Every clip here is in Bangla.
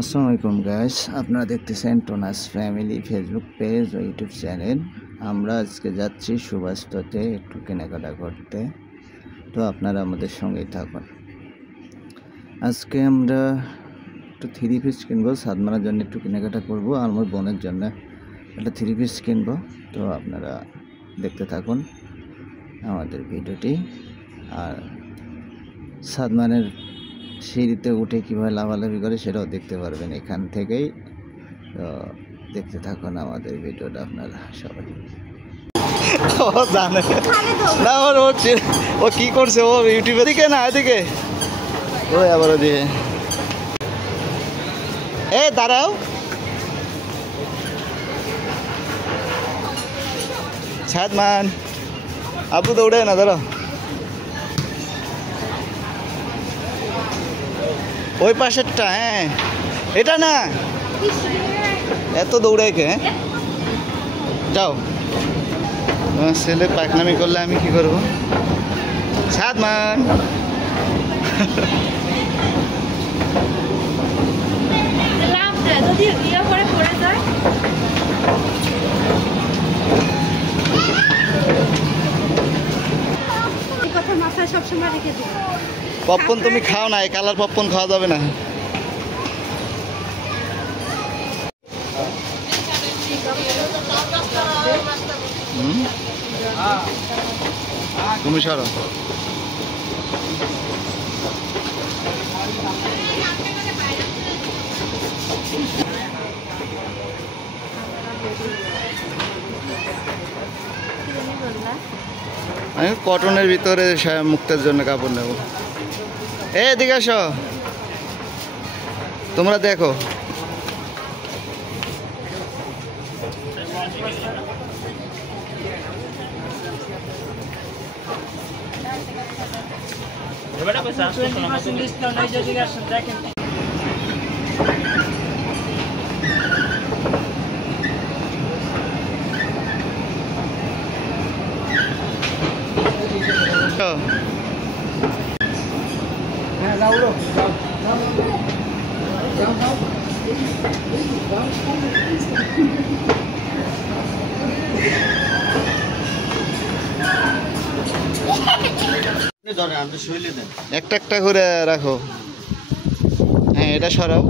আসসালামু আলাইকুম গাইস, আপনারা দেখতেছেন টোনাস ফ্যামিলি ফেসবুক পেজ ও ইউটিউব চ্যানেল। আমরা আজকে যাচ্ছি সুভাষততে একটু কেনাকাটা করতে, তো আপনারা আমাদের সঙ্গেই থাকুন। আজকে আমরা একটু থ্রি পিস কিনবো, সাদমানের জন্য একটু কেনাকাটা করব, আর আমার বোনের জন্য একটা থ্রি পিস কিনবো। তো আপনারা দেখতে থাকুন আমাদের ভিডিওটি। আর সাদমানের সিঁড়িতে উঠে কীভাবে লাফালাফি করে সেটাও দেখতে পারবেন এখান থেকেই। তো দেখতে থাকুন আমাদের ভিডিওটা আপনারা সবাই। ও জানে না ও কি করছে, ও ইউটিউবে দিকে না এদিকে, ও আবার ওদিকে। এ দাঁড়াও, সাদমান আবু দৌড়ে না, দাঁড়াও। ওই পাশেরটা, হ্যাঁ এটা না, এত দৌড়ায় কে? যাও, ছেলে পাকনামি করলে আমি কি করবো? সাদমান পপকর্ন তুমি খাও না, এই কালার পপকর্ন খাওয়া যাবে না। তুমি সরো। আমি কটনের ভিতরে মুক্তের জন্য কাপড় নেব। এদিকে আসো, তোমরা দেখো। একটা একটা করে রাখো। হ্যাঁ, এটা সরাও।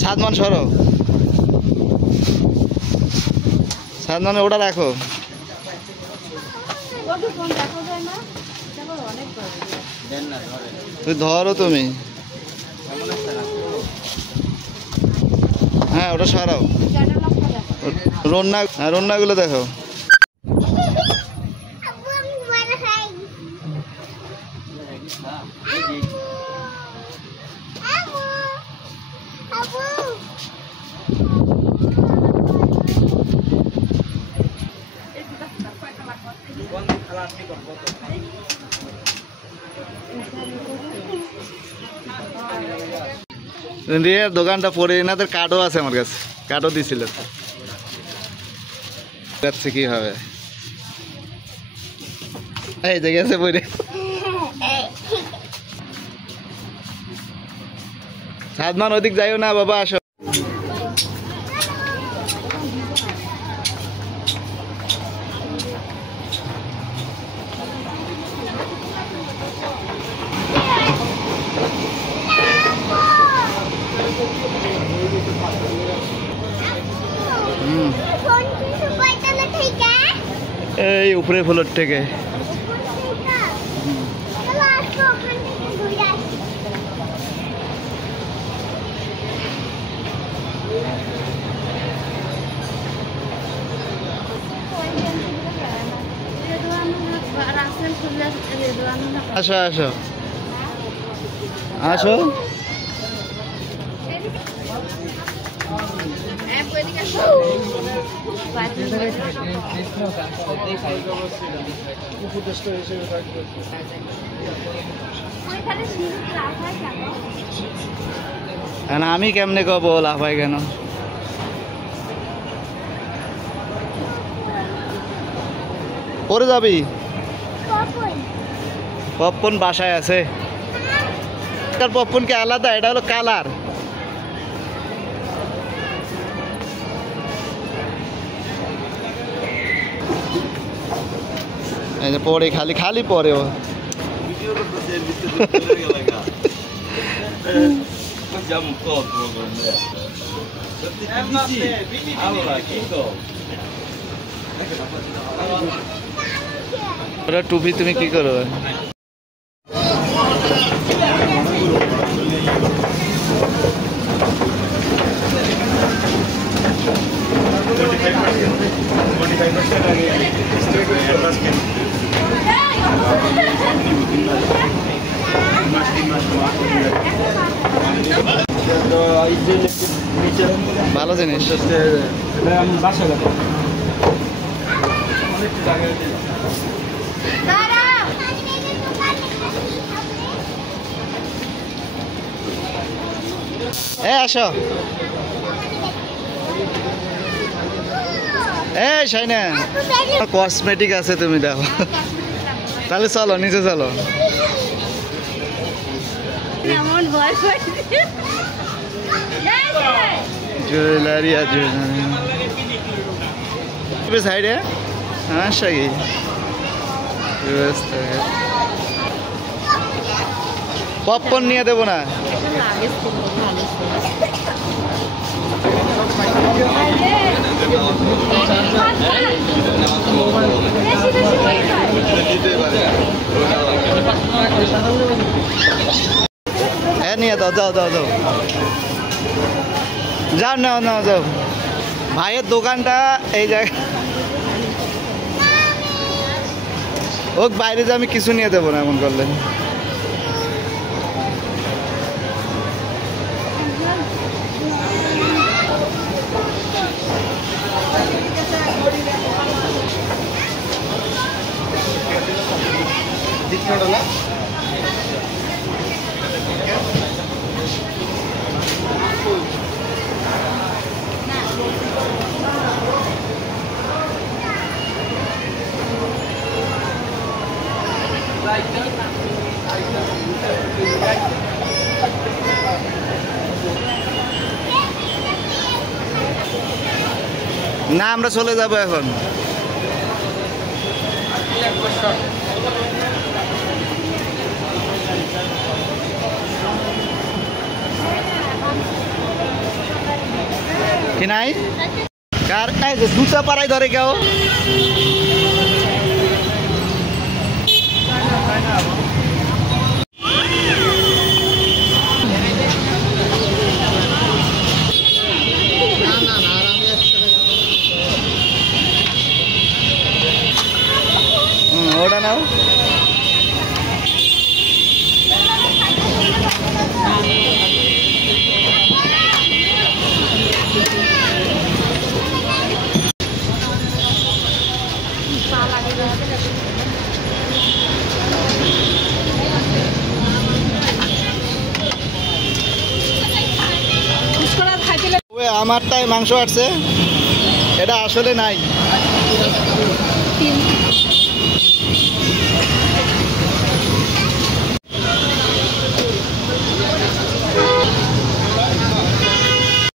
সাদমান সরো, সাদমান ওটা রাখো। তুই ধরো তুমি, হ্যাঁ ওটা সরাও। রন্নাগুলো দেখো। রিয়ার দোকানটা পরে এনাদের কার্ডও আছে আমার কাছে, কার্ডও দিছিল। যাচ্ছে কি হবে, এই যে গেছে পরে। সাদমান ওদিক যাইও না বাবা, আসো। এই উপরে ফ্লোর থেকে। আসো আসো আসো। আমি কেমনে কব লাফাই কেন? পরে যাবি? পপকর্ন বাসায় আছে। পপকর্ন কি আলাদা? এটা হলো কালার। এই যে পরে খালি খালি পরে ও টুপি তুমি কি করো? ভালো জিনিস। আসো শাইনা, কসমেটিক আছে তুমি দেখো। তাহলে চলো নিচে চলো। জুয়েলারি আছে সাইডে। হ্যাঁ সাকি পপকর্ন নিয়ে দেবো না? হ্যাঁ নিয়ে দাও, যাও যাও যাও যাও, নাও নাও যাও। ভাইয়ের দোকানটা এই জায়গায়। ও বাইরে যে আমি কিছু নিয়ে দেবো না এমন করলে। না আমরা চলে যাবো এখন। কি নাই কার জুতা পাড়াই ধরে কেউ? ওটা নাও। আমারটাই মাংস আসছে, এটা আসলে নাই।